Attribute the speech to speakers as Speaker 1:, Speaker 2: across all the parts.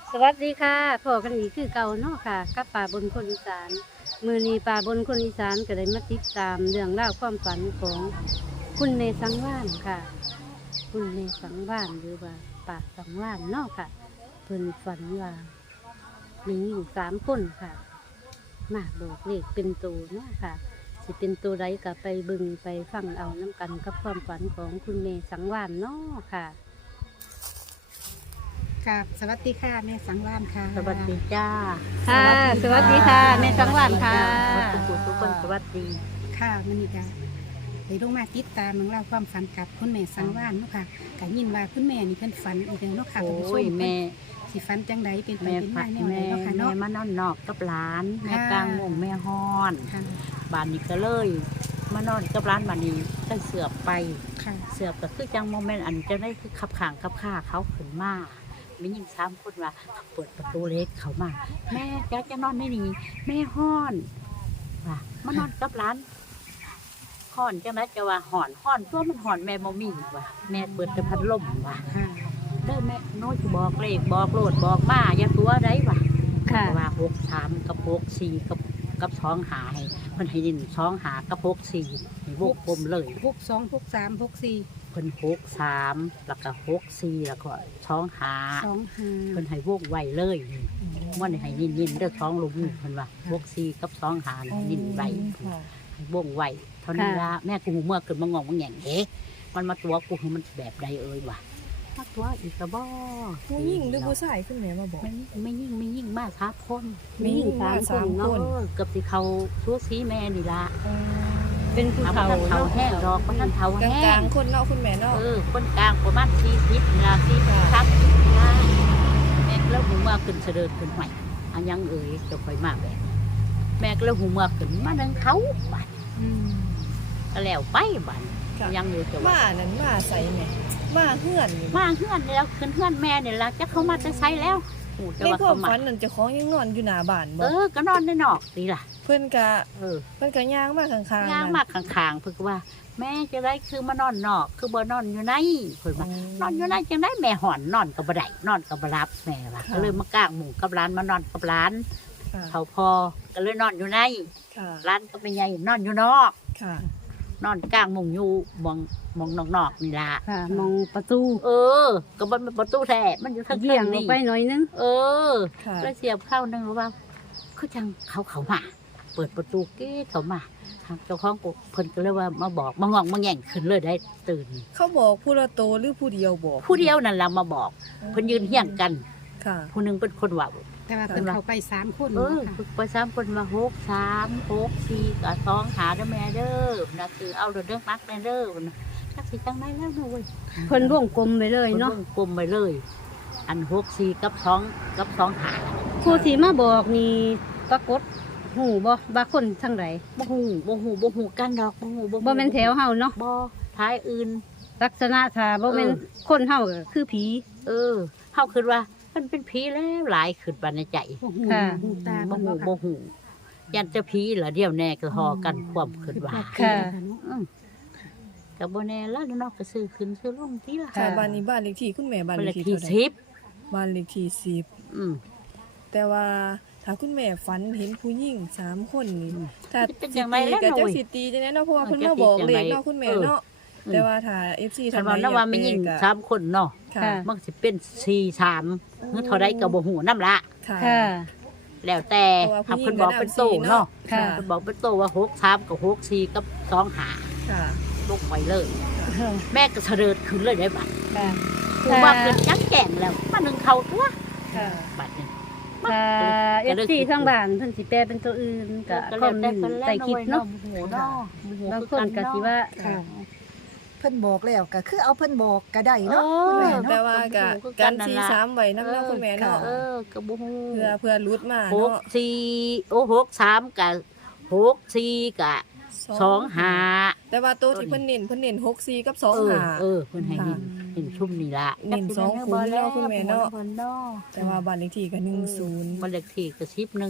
Speaker 1: สวัสดีค่ะพ่อกันอีกคือเก่าเนาะค่ะกับป่าบนคนอีสานมือนี้ป่าบนคนอีสานก็ได้มาติดตามเรื่องราวความฝันของคุณเมสังวานค่ะ คุณเมสังวานหรือว่าป่าสังวานเนาะค่ะเพิ่นฝันว่ามีหญิง3 คนค่ะ มาบอกเลขเป็นตัวเนาะค่ะสิเป็นตัวใดก็ไปเบึงไปฟังเอาน้ำกันกับความฝันของคุณเมสังวานเนาะค่ะ
Speaker 2: กับสวัสดีค่ะแม่สังวานค่ะ
Speaker 3: สวัสดีจ้า
Speaker 1: ค่ะสวัสดีค่ะแม่สังวานค่ะ
Speaker 3: ทุกคนสวัสดี
Speaker 2: ค่ะมันนี่จ้ะไปลงมาติดตามเรื่องราวความฝันกับคุณแม่สังวานเนาะค่ะก็ยินว่าคุณแม่นี่เพิ่นฝันอีกแล้วเนาะค่ะ
Speaker 3: โอ้
Speaker 2: ท่านผู้ช
Speaker 3: ย
Speaker 2: ม
Speaker 3: แม่
Speaker 2: สิฝันจังใดเป็นไป
Speaker 3: แม่
Speaker 2: เป็น
Speaker 3: ผั
Speaker 2: มา
Speaker 3: ด
Speaker 2: แนวไหน
Speaker 3: แม่
Speaker 2: เนาะค่ะ
Speaker 3: แม่
Speaker 2: เนาะ
Speaker 3: มานอนนอกกับหลานแม่
Speaker 2: ค่ะ
Speaker 3: กลางมุงแม่ฮ้อน
Speaker 2: ค่ะ
Speaker 3: บ้านนี้ก็เลยมานอนกับร้านบ้านนี้ก็เสือบไป
Speaker 2: ค่ะ
Speaker 3: เสือบก็คือจังโมเมนต์อันจะได้คือขับข่างขับข่าเขาขึ้นมามีหญิง3 คนว่าเปิดประตูเล็กเขามา แม่จะนอนไม่นี่แม่ฮ้อนว่ามานอนกับร้านฮ้อนจังไรจะว่าฮ้อนตัวมันฮ้อนแม่บ่มีว่ะแม่เปิดแต่พัดลมว่ะ
Speaker 2: ค่ะ
Speaker 3: เด้อแม่โน้ตบอกเลขบอกโลดบอกมาอย่าตัวได้ว่ะ
Speaker 1: ค่ะ
Speaker 3: ว่า63กับ64กับ25ให้มันให้ดิน25กับ64ให้วงกลมเลย
Speaker 2: 62 63 64
Speaker 3: เพิ่น63แล้วก็64แล้วก็25เพิ่น
Speaker 2: 25
Speaker 3: ให้วงไว้เลยมันให้นินๆเด้อ2ลุมเพิ่นว่า64กับ25นี่ให้นินไว้ให้วงไว้เท่านี้ละแม่กูหูเมื่อขึ้นมางองมาแหง่งเด้มันมาตัวกูคือมันแบบใดเอ่ยว่ะมาตัวอีกกระบ่
Speaker 4: ผู้หญิงหรือผู้ชายขึ้นแม่มาบอก
Speaker 3: ไม่ยิ่งมาก3 คน
Speaker 1: มีหญิง3 คนเนาะ
Speaker 3: เกือบสิเขาชั่วสีแม่นี่ละ
Speaker 1: เป็นผู้
Speaker 3: เอา
Speaker 1: เฒ่า
Speaker 3: เฒ่าแห้งดอกมันเฒ่าก
Speaker 4: ลา
Speaker 3: แห้
Speaker 4: ง
Speaker 3: ง
Speaker 4: ๆคนเนาะคุณแม่เนาะ
Speaker 3: คนกลางประมาณ40นี่ละ40ครับแม่ก็แล้วหูมาขึ้นเสด็จขึ้นใหม่อันยังจะค่อยมากแบบแม่ก็แล้วหูมาขึ้นมานึงเขาบัดก็แล้วไปบัดยังอยู่จะ
Speaker 4: มา
Speaker 3: ว่า
Speaker 4: นั้นมาใส่แม่มาเฮือนนี่
Speaker 3: มาเฮือนแล้วขึ้นเฮือนแม่เนี่ยละจะเข้ามาจะใช้แล้วหูจะ
Speaker 4: ใน
Speaker 3: ว่า
Speaker 4: ความ
Speaker 3: เขามา
Speaker 4: ฝันนั่นเจ้าของยังนอนอยู่หน้าบ้านบ่
Speaker 3: ก็นอนในนอกดีล่ะ
Speaker 4: เพิ่นก็
Speaker 3: เออ
Speaker 4: ย่างมาข้างๆ
Speaker 3: ย่างมากข้างๆเพิ่นก็ว่า แม่จะได้คือมานอนนอก คือบ่นอนอยู่ในเพิ่นว่านอนอยู่ในจังได้แม่หอนนอนก็บ่ได้นอนก็บ่รับแม่ว่าก็เลยมากางหมู่กับร้านมานอนกับร้าน
Speaker 4: ค่ะ
Speaker 3: เขาพอก็เลยนอนอยู่ใน
Speaker 4: ค่ะ
Speaker 3: ร้านก็เป็นใหญ่นอนอยู่นอก
Speaker 4: ค่ะ
Speaker 3: นอนกลางมุงอยู่มองนอกๆนี่ล่ะ
Speaker 1: ค่ะ มองประตู
Speaker 3: ก็บ่เป็นประตูแท้มันอยู่ทาง
Speaker 1: เบี่ยง
Speaker 3: ข้าง
Speaker 1: ออก
Speaker 3: นี่
Speaker 1: ไปหน่อยนึง
Speaker 4: ค่ะ
Speaker 3: แล้วเสียบเข้านึงว่าคือจังเขามา เปิดประตูเก๊เขามาทางเจ้าของก็เพิ่นก็เลยว่ามาบอกมางองมาแง่งขึ้นเลยได้ตื่น
Speaker 4: เขาบอกผู้ละโตหรือผู้เดียวบอก
Speaker 3: ผู้เดียวนั่นล่ะมาบอกเพิ่นยืนเฮียงกัน
Speaker 4: ค่ะ
Speaker 3: ผู้หนึงเป็นคนเว่า
Speaker 2: แต่ว่าเพิ่นเข้าไป3 คน
Speaker 3: เอ
Speaker 2: เนาะ
Speaker 3: อ
Speaker 2: ค่ะ
Speaker 3: ฝึกไป3 คนมา6 3 6 4กับ2หาเด้อแม่เด้อนะคือเอาเด้อมักแม่เด้อนะจักสิจังไดแล้วนะเว้ย
Speaker 1: เพิ่นวงกลมไปเลยเนาะ
Speaker 3: พิ่วงกลมไปเลย อัน6 4กับ2หา
Speaker 1: ผู้ที่มาบอกนี่ปรากฏหูบ่ว่าคนทางไหน
Speaker 3: บ่ฮู้กันดอกบ่ฮู้
Speaker 1: บ่แม่นแถวเฮาเนาะ
Speaker 3: บ่ท้ายอื่น
Speaker 1: ลักษณะถ้าบ่แม่นคนเฮาก็คือผี
Speaker 3: เฮาคิดว่ามันเป็นผีแล้วหลายขึ้นบาในใจ
Speaker 1: ค่ะ
Speaker 2: หูตา
Speaker 3: บ่
Speaker 2: เพิ่น
Speaker 3: ฮู้
Speaker 2: บ่
Speaker 3: บ่ฮู้ยันจะผีเหรอเดี๋ยวแน่ก็ทอกันความคิดว่า
Speaker 1: ค่ะ
Speaker 3: อืมก็บ่แน่แล้วเนาะก็ซื้อขึ้นซื้อลงทีละ
Speaker 4: ค่ะบ้านนี้บ้านเลขที่คุณแม่บ้าน
Speaker 3: เป็น
Speaker 4: เล
Speaker 3: เล
Speaker 4: ข
Speaker 3: ข
Speaker 4: ที่
Speaker 3: ที่
Speaker 4: เท่าใด
Speaker 3: 10
Speaker 4: บ้านเลขที่
Speaker 3: อืม
Speaker 4: 10แต่ว่าถ้าคุณแม่ฝันเห็นผู้หญิง3 คนนี่ถ้า
Speaker 3: เป็น
Speaker 4: สิ
Speaker 3: จังไร
Speaker 4: ตี
Speaker 3: แล้ว
Speaker 4: ก็
Speaker 3: หน่
Speaker 4: จั
Speaker 3: อก ย
Speaker 4: สิตีจังได๋เนาะเพราะว่า
Speaker 3: เออ
Speaker 4: เพิ่นมาบอกเลข
Speaker 3: จักสิจังไร
Speaker 4: เนาะคุณแม่เนาะ
Speaker 3: อืม
Speaker 4: แต่ว่าถ้า FC
Speaker 3: คัน
Speaker 4: ทำไม
Speaker 3: ว่านะว่ามีหญิง
Speaker 4: ก็
Speaker 3: 3 คนเนาะ
Speaker 4: ค่ะ
Speaker 1: ค่ะ
Speaker 3: มันสิเป็น4 3หรือเท่าใดก็บ่ฮู้นำละ
Speaker 4: ค่ะ
Speaker 1: ค่ะ
Speaker 3: แล้วแต่
Speaker 4: เพราะว่าผู้
Speaker 3: ถ้า
Speaker 4: หญิ
Speaker 3: เพิ่
Speaker 4: ง
Speaker 3: นบอกเป็นโตเนาะ
Speaker 1: ค่ะ
Speaker 3: เพิ่นบอกเป็นโตว่า6 3กับ6 4กับ2หา
Speaker 4: ค่ะ
Speaker 3: ลงไปเลย แม่ก็เสด็จขึ้นเลยได้บัด
Speaker 1: ค่ะ
Speaker 3: คือว่าเกิดจังแก่งแล้วมานึงเขาตัว
Speaker 1: ค่ะ
Speaker 3: บัดนี้
Speaker 1: ถ้า FC ทางบ้านเพิ่นสิแปลเป็นตัวอื่นก็คอมเมนต์ใส่คลิปเนาะ
Speaker 3: โอ้โหเนาะ
Speaker 1: บางคนก็สิว่า
Speaker 2: ค่ะ
Speaker 5: เพิ่นบอกแล้วก็คือเอาเพิ่นบอกก็ได้เนาะ
Speaker 3: เอ
Speaker 5: คุณ
Speaker 3: อ
Speaker 5: แม่
Speaker 4: แต่
Speaker 5: เนาะ
Speaker 4: ว่าก็กัน43ไว้นำเนาะคุณแม่เนาะ
Speaker 3: ก็บ่ฮู้
Speaker 4: เพื่อรุดมา
Speaker 3: หก
Speaker 4: เนาะ
Speaker 3: สี่โอ้6 3กับ6 4กับ2 5
Speaker 4: แต่ว่าโตวที่เพิ่นเน้น64กับ
Speaker 3: เออ
Speaker 4: 25
Speaker 3: เพิ่นให้เห็นชุ่มนี่ล่ะ
Speaker 4: เน้นสองคูณเนาะคุณแม่เนาะ
Speaker 3: พิ่เนาะ
Speaker 4: แต่ว่าบ้านเลขที่ก็10
Speaker 3: บ้านเลขที่ก็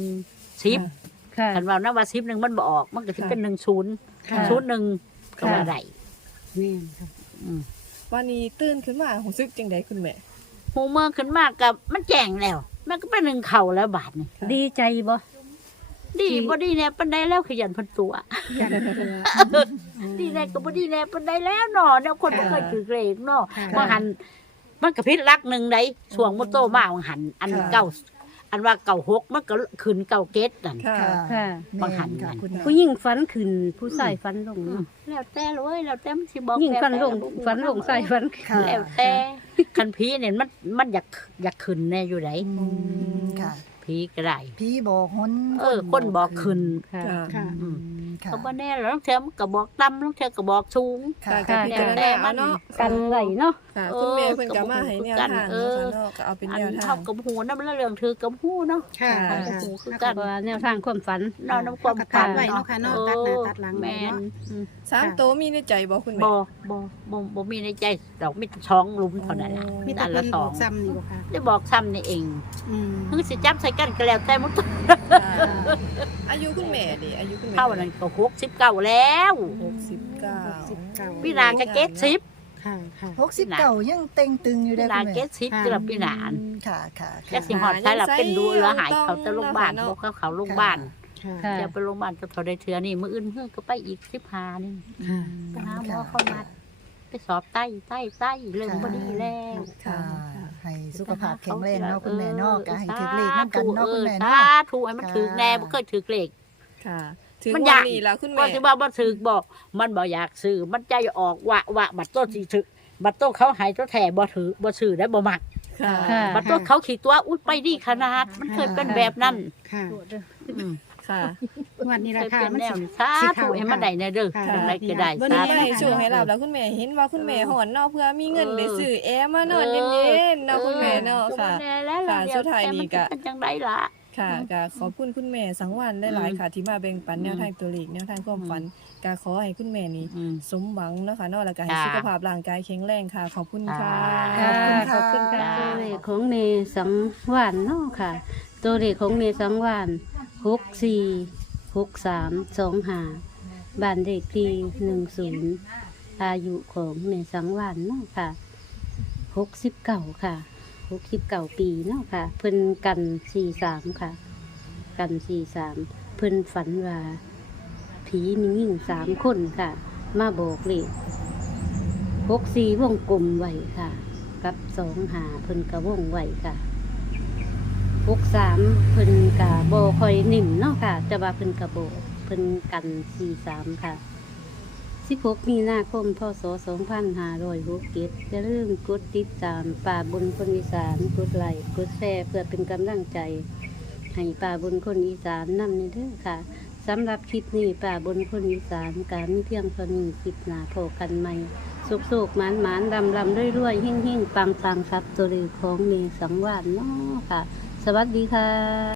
Speaker 3: 10 10
Speaker 1: ค่ะ
Speaker 3: คันว่านะว่า10มันบ่ออกมันก็สิเป็น10
Speaker 1: ค่ะ
Speaker 3: 01ก็ว่าได้
Speaker 2: แม่นค่ะ
Speaker 3: อืม
Speaker 4: วันนี้ตื่นขึ้นมารู้สึกจังไดคุณแม่
Speaker 3: หูเมื่อขึ้นมากับมันแจ้งแล้วมันก็เป็นหนึ่งเข่าแล้วบาทนี่
Speaker 1: ดีใจบ่
Speaker 3: ดีบ่ดีแน่ปานใดแล้วขยันพันตัว
Speaker 2: ยันตัว
Speaker 3: ดีแน่ก็บ่ดีแน่ปานใดแล้วเนาะแล้วคนบ่เคยถือเลขเนาะ
Speaker 2: ค่ะ
Speaker 3: บ่หันมันก็พิษลักหนึ่งได้ช่วงมอโตมามันหันอัน
Speaker 5: ค่ะ
Speaker 3: เก่าอันว่าเก่าหกมันก็ขึ้นเก่าเกตนั่น
Speaker 4: ค่ะ
Speaker 1: ค่ะ
Speaker 3: บางหัน
Speaker 5: แม่ค่ะคุณ
Speaker 1: ผู้หญิงฝันขึ้นผู้ชายฝันลง
Speaker 3: อืม
Speaker 1: เนาะ
Speaker 3: แล้วแต่เลยแล้วแต่มันสิบอก
Speaker 1: ยิ่งฝันลง
Speaker 3: แล้วแต่
Speaker 1: ฝันลงชายฝัน
Speaker 5: ค่ะ
Speaker 3: แล้วแต่คันผีเนี่ยมันอยากขึ้นแน่อยู่ไหน
Speaker 5: ค่ะ
Speaker 3: ผีก็ได้
Speaker 5: พี่บอกหน
Speaker 3: คนบอกขึ้น
Speaker 1: ค่ะ
Speaker 4: ค่ะ
Speaker 2: ค่ะ
Speaker 3: อืม
Speaker 5: ค่ะ
Speaker 3: ก็บ่แน่แล้วเทื่อมันก็บอกต่ำแล้วเทื่อก็บอกสูง
Speaker 5: ค่ะ
Speaker 4: ค่ะ
Speaker 1: ค่ะ
Speaker 4: พิจารณาเอาเนาะ
Speaker 1: กันไหลเนาะ
Speaker 4: ค่ะคุณแม่เพิ่นก็มาให้แนวทาง
Speaker 3: เอ
Speaker 4: เนาะ
Speaker 3: อ
Speaker 4: ค่ะเนาะก็เอาเป็น
Speaker 3: อัน
Speaker 4: แนวทา
Speaker 3: เท่าง กับหูนำแล้วเรื่องถือกับหูเนาะ
Speaker 2: ค่ะ
Speaker 4: ค่ะ
Speaker 2: ค่ะ
Speaker 3: หูคือ
Speaker 1: กั
Speaker 3: กัน น
Speaker 1: ว่าแนวทางความฝัน
Speaker 3: เนาะน้ำความ
Speaker 2: ก็ตัดไว้เนาะค่ะเนาะตัดหน้าตัดหลัง
Speaker 3: แม่
Speaker 2: เนาะ
Speaker 3: นอืม
Speaker 4: สามโตวมีในใจบ่คุณแม่
Speaker 3: บ่มีในใจดอกมีแต่ช้องลุมเท่านั้นล่ะ
Speaker 2: มีแต่
Speaker 3: อัน
Speaker 2: เพิ่
Speaker 3: ละ
Speaker 2: น
Speaker 3: ส
Speaker 2: บ
Speaker 3: อ
Speaker 2: อง กซ้ำนี่บ่ค่ะ
Speaker 3: ได้บอกซ้ำนี่เอง
Speaker 2: อืม
Speaker 3: มึงสิจับใส่กันก็แล้วแต่มึง
Speaker 4: อายุคุณแม่ดิอายุคุณแม่
Speaker 3: เข้านั้นก็69แล้ว
Speaker 4: 69
Speaker 3: พี่นาก็70
Speaker 2: ค่ะค่ะ
Speaker 5: 69ยังเต็งตึงอยู่
Speaker 3: พี่
Speaker 5: ได้
Speaker 3: นา
Speaker 5: คุณ
Speaker 3: เก็
Speaker 5: แม่
Speaker 3: สิบกระพี่นาน
Speaker 5: ค่ะค่ะ
Speaker 3: จักสิฮอดใช้ละเป็นดูเหลือหายเขาแต่โรงพยาบาลบ่เขาโรงพยาบาล
Speaker 2: ค่ะ
Speaker 1: ค่ะ
Speaker 3: จะไปโรงพยาบาลก็เท่าได้เทื่อนี่มื้ออื่นเพิ่นก็ไปอีก15นี่
Speaker 2: ค่ะ
Speaker 3: ไปหาหมอเข้านัดไปสอบไต้เรื่องบ่ดีแล้ว
Speaker 5: ค่ะ ให้สุขภาพแข็งแรงเนาะคุณแม่เนาะก็ให้ถึกเลขนํกันเนาะคุณแม่
Speaker 3: สา
Speaker 5: เนาะ
Speaker 3: ธุให้มันถึกแน่บ่เคยถึกเลข
Speaker 4: ค่ะถึง
Speaker 3: มัน
Speaker 4: วั
Speaker 3: ยาน ก
Speaker 4: นี้แล้วคุณ
Speaker 3: ก็
Speaker 4: แม่
Speaker 3: สิว่าบ่ถึกบอกมันบ่อยากซื้อมันใจออกว่าบัตรโตสิถึกบัตรโตเขาให้ตัวแท้บ่ถือบ่ซื้อได้บ่มัก
Speaker 4: ค่ะ
Speaker 1: ค่ะ
Speaker 3: บัตรโตเขาขี้ตัวอุ๊ยไปดีขนาด มันเคยเป็นแบบนั้น
Speaker 2: ค่ะ
Speaker 3: อืม
Speaker 4: ค่ะ
Speaker 2: วันนี้
Speaker 3: เค
Speaker 2: ราย คา
Speaker 3: เป็น
Speaker 2: มัน
Speaker 3: แนว
Speaker 2: สิ
Speaker 3: สาธุให้มันได้แน่เด้อ
Speaker 2: ค่ะ
Speaker 3: จังไดก็ได้
Speaker 4: วัน
Speaker 3: สา
Speaker 4: นี้
Speaker 3: ธุ
Speaker 4: ให้โชว์ให้เราแล้วคุณแม่เห็นว่าคุณแม่หอนเนาะเพื่อมีเงินได้ซื้อแอร์มานอนเย็นๆเนาะคุณแม่เนาะค่ะ
Speaker 3: แน่แล้ว
Speaker 4: ค่ะสุดท้ายนี่ก็
Speaker 3: เป็นจังไดล่ะ
Speaker 4: ค่ะก็ขอบคุณคุณแม่สังวานหลายๆค่ะ ที่มาแบ่งปันแนวทางตัวเลขแนวทางความฝันก็ขอให้คุณแม่นี่
Speaker 3: อืม
Speaker 4: สมหวังเนาะค่ะเนาะแล้วก็ให้
Speaker 3: ค่ะ
Speaker 4: สุขภาพร่างกายแข็งแรงค่ะ ขอบคุณค่ะ
Speaker 3: ค่ะ
Speaker 1: ขอบคุณค่ะ
Speaker 3: ค่ะ
Speaker 1: ตัวเลขของเมสังวานเนาะค่ะ ตัวเลขของเมสังวาน646325บ้านเลขที่10อายุของเมสังวานเนาะค่ะ69ค่ะ69ปีเนาะค่ะ เพิ่นกัน43ค่ะ กัน43เพิ่นฝันว่าผีมียิ่ง3คนค่ะ มาบอกเลข64วงกลมไว้ค่ะ กับ25เพิ่นกะวงไว้ค่ะ63เพิ่นกะบ่ค่อยนิ่มเนาะค่ะ แต่ว่าเพิ่นกะโบเพิ่นกัน43ค่ะ16มีนาคมพศ2567อย่าลืมกดติดตามป่าบนคนอีสานกดไลค์กดแชร์เพื่อเป็นกำลังใจ ให้ป่าบนคนอีสานนำในเด้อค่ะสำหรับคลิปนี้ป่าบนคนอีสานการมีเพียงเท่านี้คลิปหน้าพบกันใหม่สุกๆหมานๆดำๆด้วยๆหิ่งๆปังๆครับตัวเลขของเมสังวานเนาะค่ะ สวัสดีค่ะ